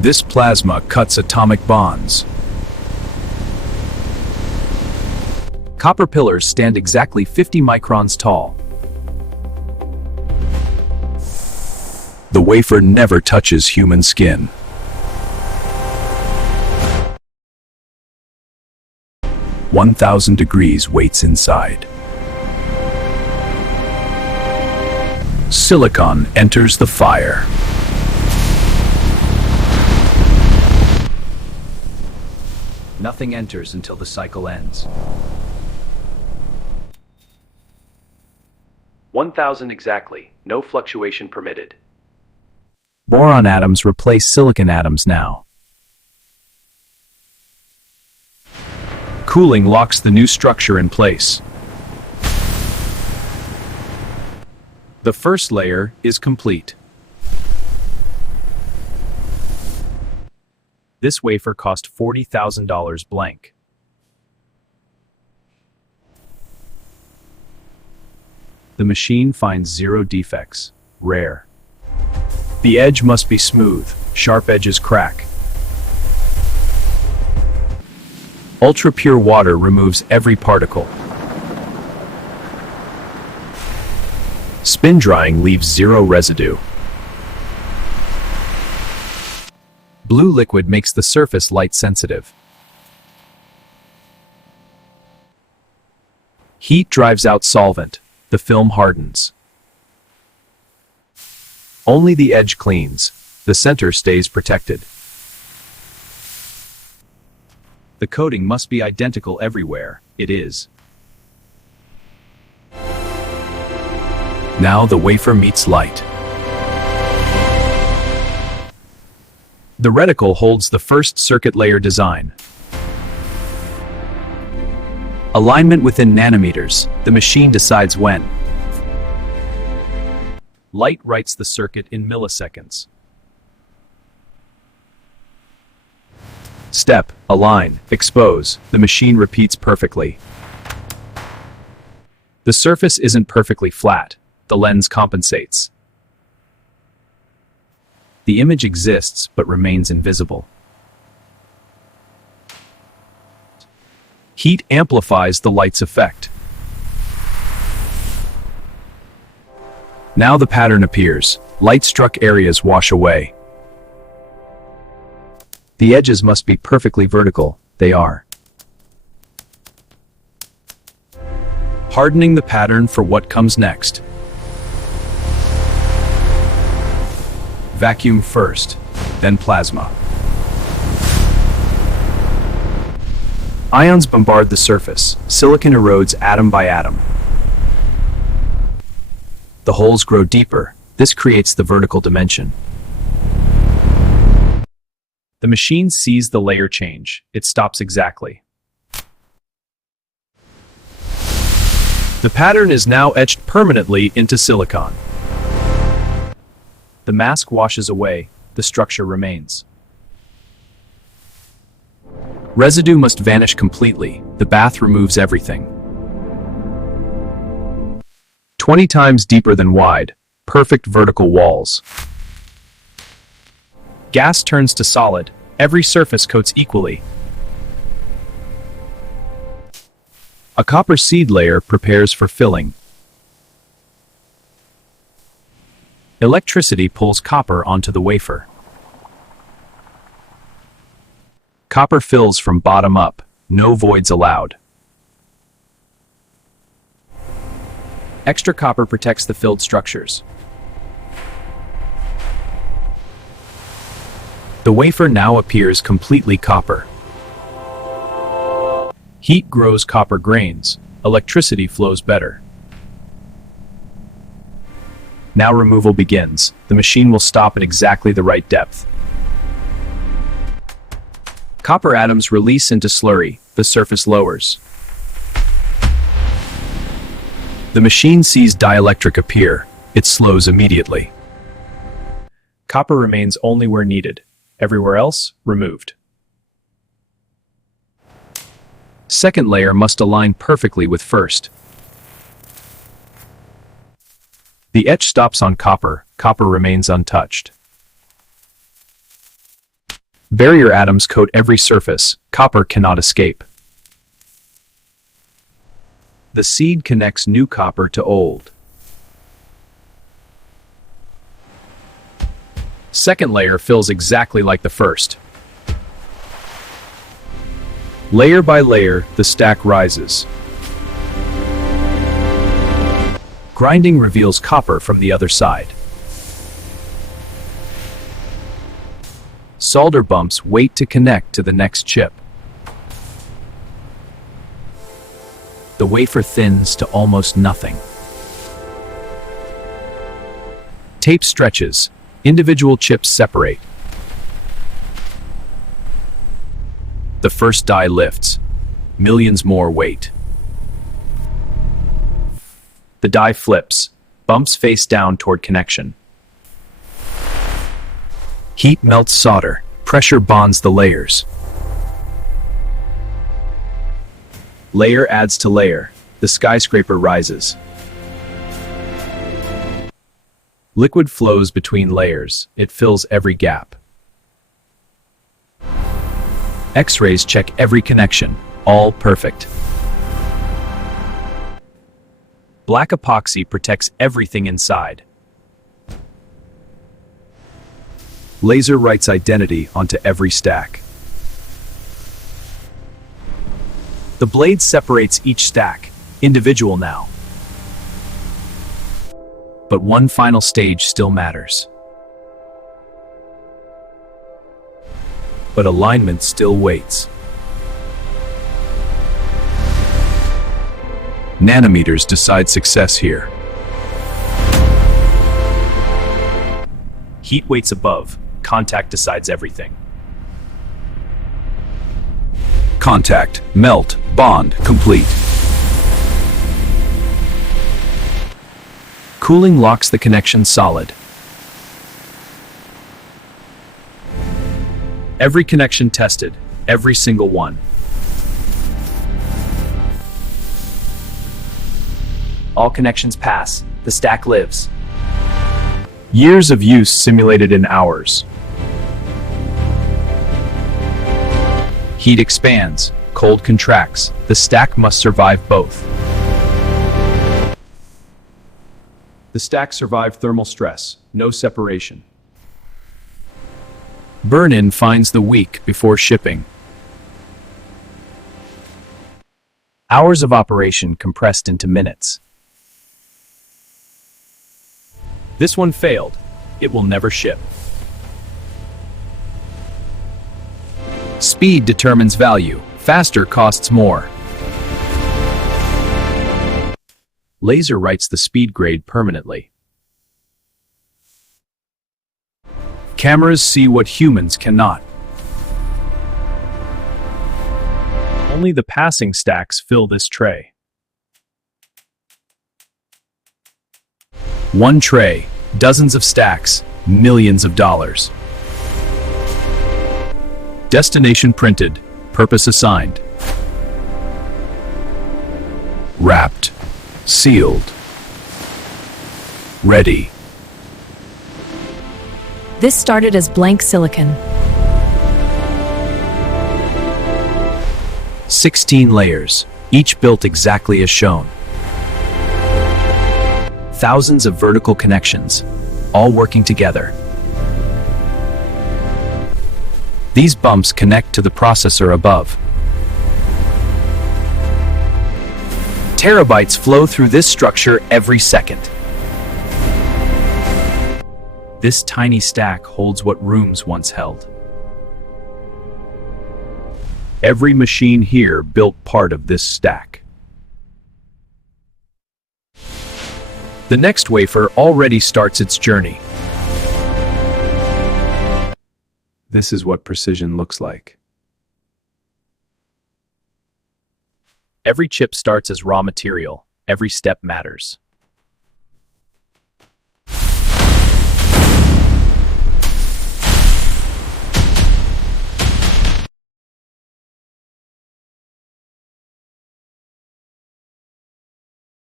This plasma cuts atomic bonds. Copper pillars stand exactly 50 microns tall. The wafer never touches human skin. (1,000 degrees) waits inside. Silicon enters the fire. Nothing enters until the cycle ends. 1,000 exactly, no fluctuation permitted. Boron atoms replace silicon atoms now. Cooling locks the new structure in place. The first layer is complete. This wafer cost $40,000 blank. The machine finds 0 defects, rare. The edge must be smooth, sharp edges crack. Ultra-pure water removes every particle. Spin drying leaves 0 residue. Blue liquid makes the surface light sensitive. Heat drives out solvent. The film hardens. Only the edge cleans. The center stays protected. The coating must be identical everywhere. It is. Now the wafer meets light. The reticle holds the first circuit layer design. Alignment within nanometers. The machine decides when. Light writes the circuit in milliseconds. Step, align, expose. The machine repeats perfectly. The surface isn't perfectly flat. The lens compensates. The image exists but remains invisible. Heat amplifies the light's effect. Now the pattern appears. Light-struck areas wash away. The edges must be perfectly vertical. They are. Hardening the pattern for what comes next. Vacuum first, then plasma. Ions bombard the surface. Silicon erodes atom by atom. The holes grow deeper. This creates the vertical dimension. The machine sees the layer change. It stops exactly. The pattern is now etched permanently into silicon. The mask washes away. The structure remains. Residue must vanish completely. The bath removes everything. 20 times deeper than wide. Perfect vertical walls. Gas turns to solid. Every surface coats equally. A copper seed layer prepares for filling. Electricity pulls copper onto the wafer. Copper fills from bottom up. No voids allowed. Extra copper protects the filled structures. The wafer now appears completely copper. Heat grows copper grains. Electricity flows better. Now removal begins. The machine will stop at exactly the right depth. Copper atoms release into slurry. The surface lowers. The machine sees dielectric appear. It slows immediately. Copper remains only where needed. Everywhere else, removed. Second layer must align perfectly with first. The etch stops on copper. Copper remains untouched. Barrier atoms coat every surface. Copper cannot escape. The seed connects new copper to old. Second layer fills exactly like the first. Layer by layer, the stack rises. Grinding reveals copper from the other side. Solder bumps wait to connect to the next chip. The wafer thins to almost nothing. Tape stretches. Individual chips separate. The first die lifts. Millions more wait. The die flips. Bumps face down toward connection. Heat melts solder. Pressure bonds the layers. Layer adds to layer. The skyscraper rises. Liquid flows between layers. It fills every gap. X-rays check every connection. All perfect. Black epoxy protects everything inside. Laser writes identity onto every stack. The blade separates each stack, individual now. But one final stage still matters. But alignment still waits. Nanometers decide success here. Heat waits above. Contact decides everything. Contact, melt, bond, complete. Cooling locks the connection solid. Every connection tested, every single one. All connections pass. The stack lives. Years of use simulated in hours. Heat expands, cold contracts. The stack must survive both. The stack survived thermal stress, no separation. Burn-in finds the weak before shipping. Hours of operation compressed into minutes. This one failed. It will never ship. Speed determines value. Faster costs more. Laser writes the speed grade permanently. Cameras see what humans cannot. Only the passing stacks fill this tray. One tray, dozens of stacks, millions of dollars. Destination printed, purpose assigned. Wrapped, sealed, ready. This started as blank silicon. 16 layers, each built exactly as shown. Thousands of vertical connections, all working together. These bumps connect to the processor above. Terabytes flow through this structure every second. This tiny stack holds what rooms once held. Every machine here built part of this stack. The next wafer already starts its journey. This is what precision looks like. Every chip starts as raw material. Every step matters.